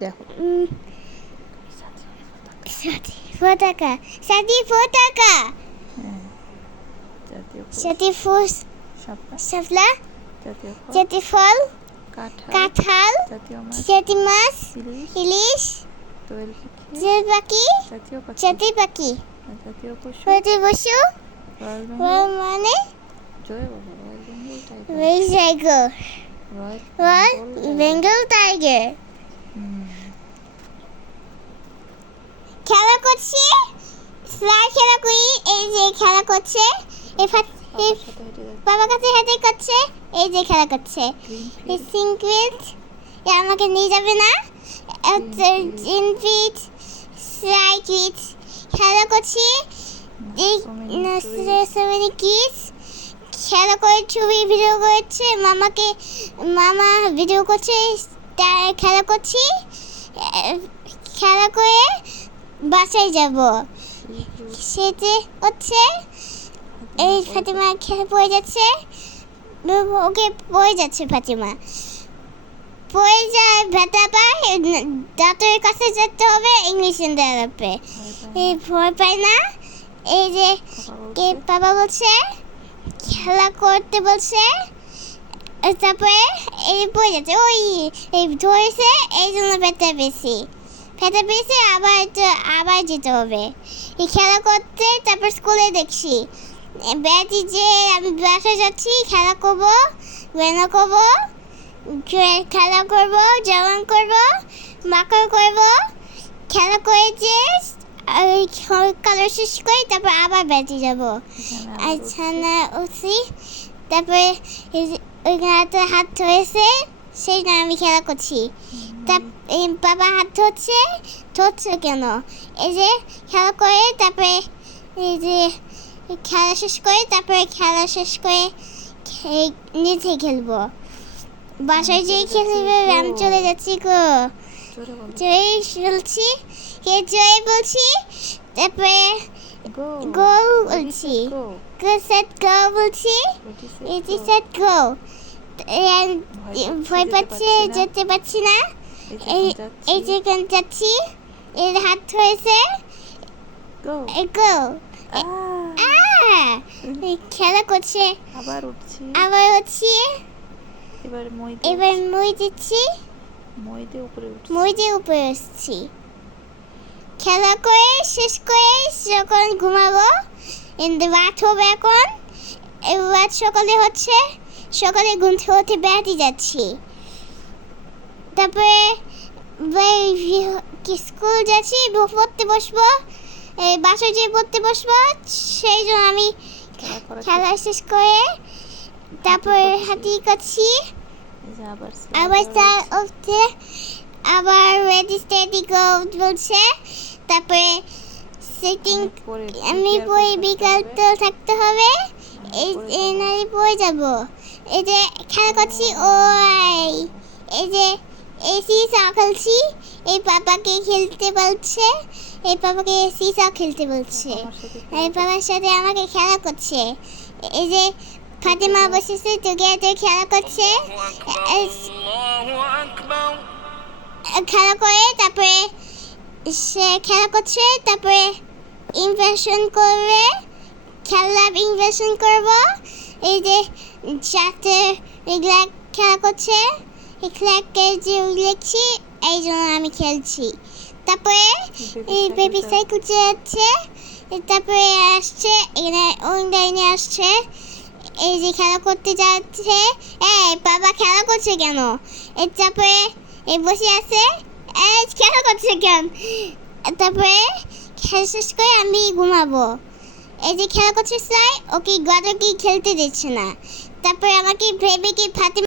দেখো পতাকা জাতীয় পতাকা হ্যাঁ জাতীয় ফুল জাতীয় ফুল শাপলা জাতীয় ফল কাঁঠাল জাতীয় মাছ ইলিশ দোয়েল পাখি জাতীয় পাখি জাতীয় পশু মানে রয়্যাল বেঙ্গল টাইগার খেলা করছে স্লাইড খেলা করি এই যে খেলা করছে বাবার কাছে হেঁটে করছে এই যে খেলা করছে সিঙ্কুইট আমাকে নিয়ে যাবে না ইনফিট স্লাইড খেলা করছি এই নার্সারি কিডস খেলা করে ছবি ভিডিও করছে মামা ভিডিও করছে খেলা করছি খেলা করে বাসায় যাব সেতে হচ্ছে এই ফাতিমা খেলা পড়ে যাচ্ছে ওকে পড়ে যাচ্ছে ফাতিমা পড়ে যায় ব্যথা পায় ডাক্তারের কাছে যেতে হবে ইংলিশ দেওয়াবে এই ভয় পায় না এই যে কে বাবা বলছে খেলা করতে বলছে তারপরে এই পড়ে যাচ্ছে ওই এই ধরেছে এই জন্য ব্যথা পেয়েছে আবার যেতে হবে এই খেলা করতে তারপর স্কুলে দেখছি ব্যাটি যে আমি বাসায় যাচ্ছি খেলা করবো খেলা করবো যেমন করবো মাকড় করবো খেলা করে যে কালার শেষ করি তারপর আবার ব্যাটি যাবো আচ্ছা না উঠছি তারপরে ওইখানে হাত ধরেছে সেই জন্য আমি খেলা করছি বাবা হাত ধরছে কেন এই যে খেলা করে তারপরে এই যে খেলা শেষ করে নিচে খেলবো বাসায় যেয়ে খেলবে আমি চলে যাচ্ছি গো জয় বলছি তারপরে গোল বলছি ভয় পাচ্ছে যেতে পারছি না এই যে যাচ্ছি এর হাত ধরেছে খেলা করছে আবার উঠছি এবার মই দিচ্ছি মই দিয়ে উপরে উঠছি খেলা করে শেষ করে যখন ঘুমাবো রাত হবে এখন রাত সকালে ঘুম থেকে বেড়াতে যাচ্ছি তারপরে স্কুল যাচ্ছি পড়তে বসবো বাসায় যেয়ে পড়তে বসবো সেই জন্য আমি খেলা শেষ করে তারপরে হাতি করছি আবার স্যার উঠতে আবার রেডি স্টেডি গো বলছে তারপরে সিটিং আমি বই বিকাল তো থাকতে হবে এই নারী বই যাব এই যে খেলা করছি এই যে সিসা খেলছি এই পাপাকে খেলতে বলছে সিসা খেলতে বলছে এই বাবার সাথে আমাকে খেলা করছে এই যে ফাতিমা বসেছে টুগেদার খেলা করছে খেলা করে তারপরে সে খেলা করছে তারপরে ইনভেশন করবে ইনভেশন করব এই যে সাথে এগুলা খেলা করছে এগুলাকে যে লিখছি এই জন্য আমি খেলছি তারপরে এই বেবি সাইকেল যাচ্ছে তারপরে আসছে এখানে আসছে এই যে খেলা করতে যাচ্ছে বাবা খেলা করছে কেন তারপরে এই বসে আছে খেলা করছে কেন তারপরে খেলা শেষ করে আমি ঘুমাবো এই যে খেলা করছে ওকে গদর কি খেলতে দিচ্ছে না তারপরে আমাকে ভেবে কি ফাতিমা